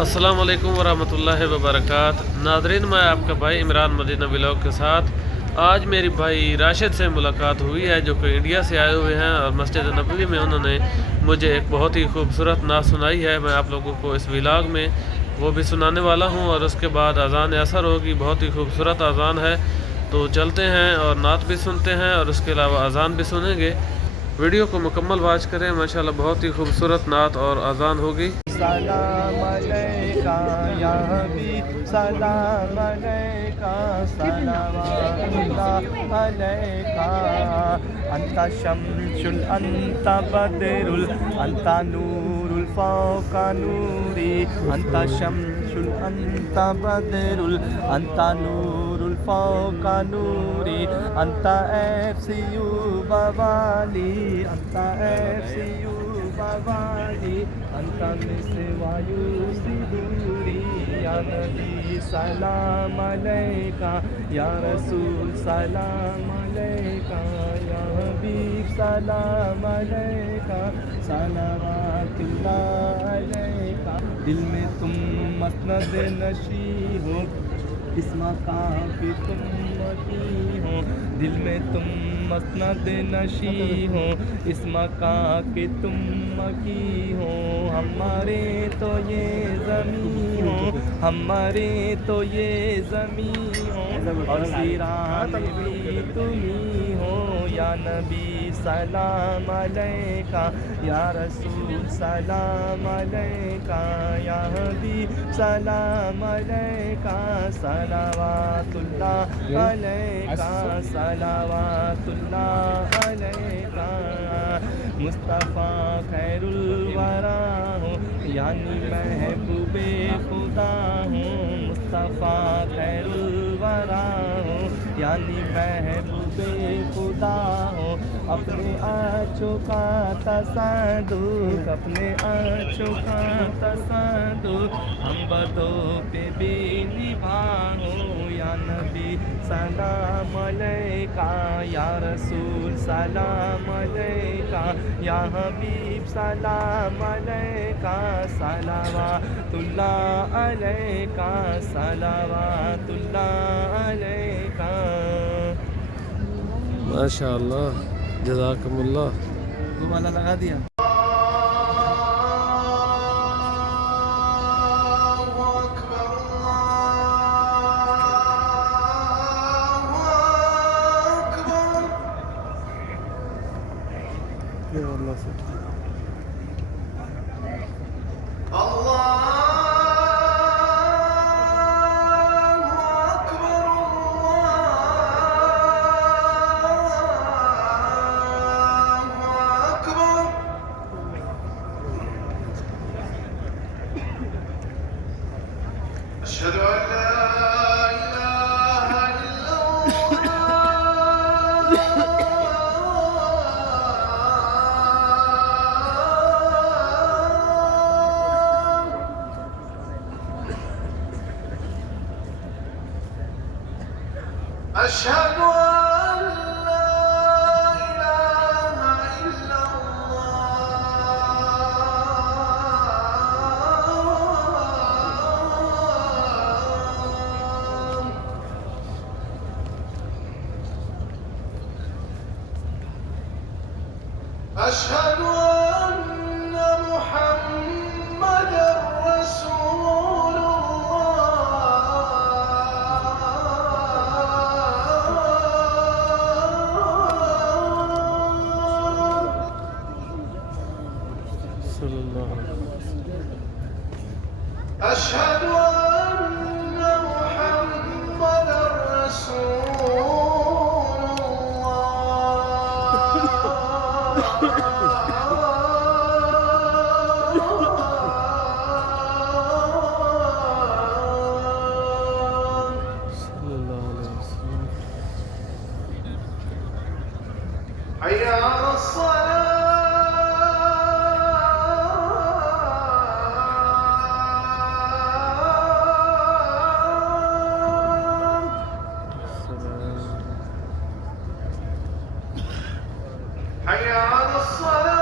السلام علیکم ورحمۃ اللہ وبرکاتہ۔ ناظرین، میں آپ کا بھائی عمران مدینہ ولاگ کے ساتھ آج میری بھائی راشد سے ملاقات ہوئی ہے، جو کہ انڈیا سے آئے ہوئے ہیں، اور مسجد نبوی میں انہوں نے مجھے ایک بہت ہی خوبصورت نعت سنائی ہے۔ میں آپ لوگوں کو اس ولاگ میں وہ بھی سنانے والا ہوں، اور اس کے بعد اذان اثر ہوگی۔ بہت ہی خوبصورت اذان ہے، تو چلتے ہیں اور نعت بھی سنتے ہیں، اور اس کے علاوہ اذان بھی سنیں گے۔ ویڈیو کو مکمل واچ کریں، ماشاءاللہ بہت ہی خوبصورت نعت اور اذان ہوگی۔ سلام علیکہ یا حبیب، سلام علیکہ، صلوات اللہ علیکہ، انت شمس انت بدر انت نور فوق نوری، انت شمس انت بدر انت نور فوق نوری، انت FCU بوالی، انت FCU بوالی، انت مسوا یوسدوری، یا نبی سلام علیکہ، یا رسول سلام علیکہ، یا حبیب سلام علیکہ، صلوات اللہ علیکہ۔ دل میں تم مسند نشی ہو، اس مقام پہ تم مکی ہو، دل میں تم مسند نشی ہو، اس مقام کے تم مکی ہو، ہمارے تو یہ زمین ہو، ہمارے تو یہ زمین ہو، اور سیران بھی تمہیں ہو، یا نبی سلام علیکہ، یا رسول سلام علیکہ، یا حبیب سلام علیکہ، صلوات اللہ علیکہ، صلوات اللہ علیکہ۔ مصطفیٰ خیر الورا ہوں، یعنی محبوب خدا ہوں، مصطفیٰ خیر الورا ہوں، یعنی محبوب خدا ہوں، اپنے آنچوں کا تصدق، اپنے آنچوں کا تصدق، ہم بدوں پہ بھی نبھاؤں، یا نبی سلام علیکہ، یا رسول سلام علیکہ، یا حبیب سلام علیکہ، صلوات اللہ علیکہ، صلوات اللہ علیکہ۔ ماشاءاللہ، جزاکم اللہ۔ گمانا لگا دیا۔ اللہ سے أشهد أن لا إله إلا الله، أشهد أن لا إله إلا الله، أشهد أن محمدًا رسول الله، صلی اللہ علیہ وسلم۔ أشهد أن محمدًا رسول الله، صلی اللہ علیہ وسلم۔ حي على الصلاة، حي على الصلاة،